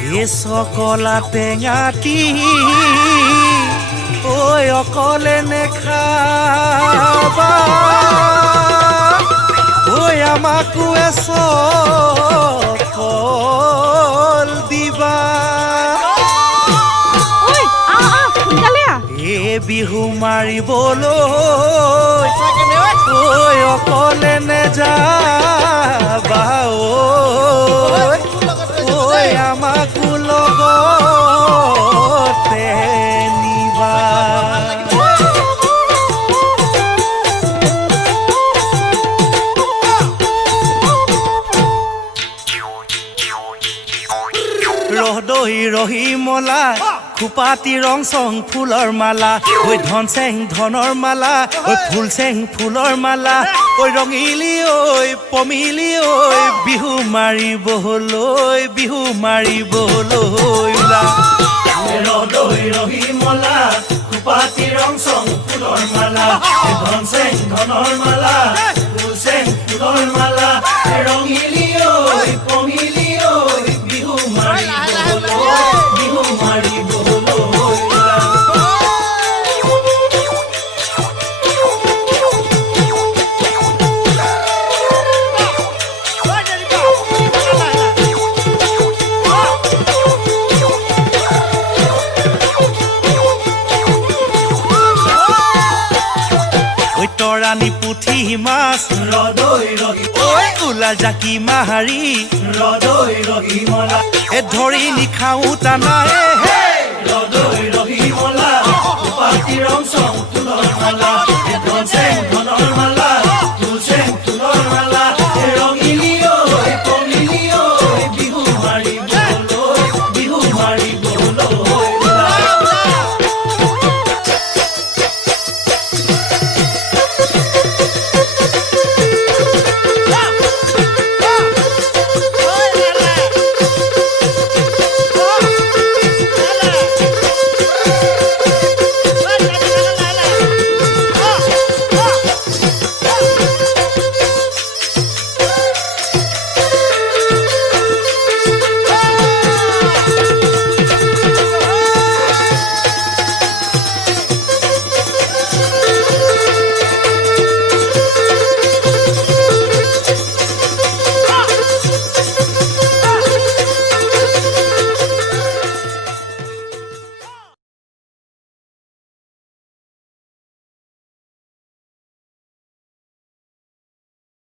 এ সকলা টেঙাটি ঐ অকলে নেখাবা ঐ আমাকো এসকল দিবা এ বিহু মাৰিবলৈ ঐ অকলে নেযাবা ঐ আমাকো লগতে নিবা ৰহদৈ ৰহি মলা খুপাতি ৰং চং ফুলৰ মালা ঐ ধন চেং ধনৰ মালা ঐ ফুল চেং ফুলৰ মালা ঐ ৰঙিলি ঐ পমিলি ঐ বিহু মাৰিবলৈ ওলা ৰহদৈ ৰহি মলা খুপাতি ৰং চং ফুলৰ মালা ধন চেং ধনৰ মালা ফুল চেং ফুলৰ মালা ৰঙিলি ঐ পমিলি ঐ বিহু তৰাণী পুঠি মাছ ৰদৈ ৰহি ঐ ওলা জাকি মাহাৰি ৰদৈ ৰহি মলা এ ধৰি নিখাও টানা হে ৰদৈ ৰহি মলা পাতি ৰং চং ফুলৰ মালা ধন চেং ধনৰ মালা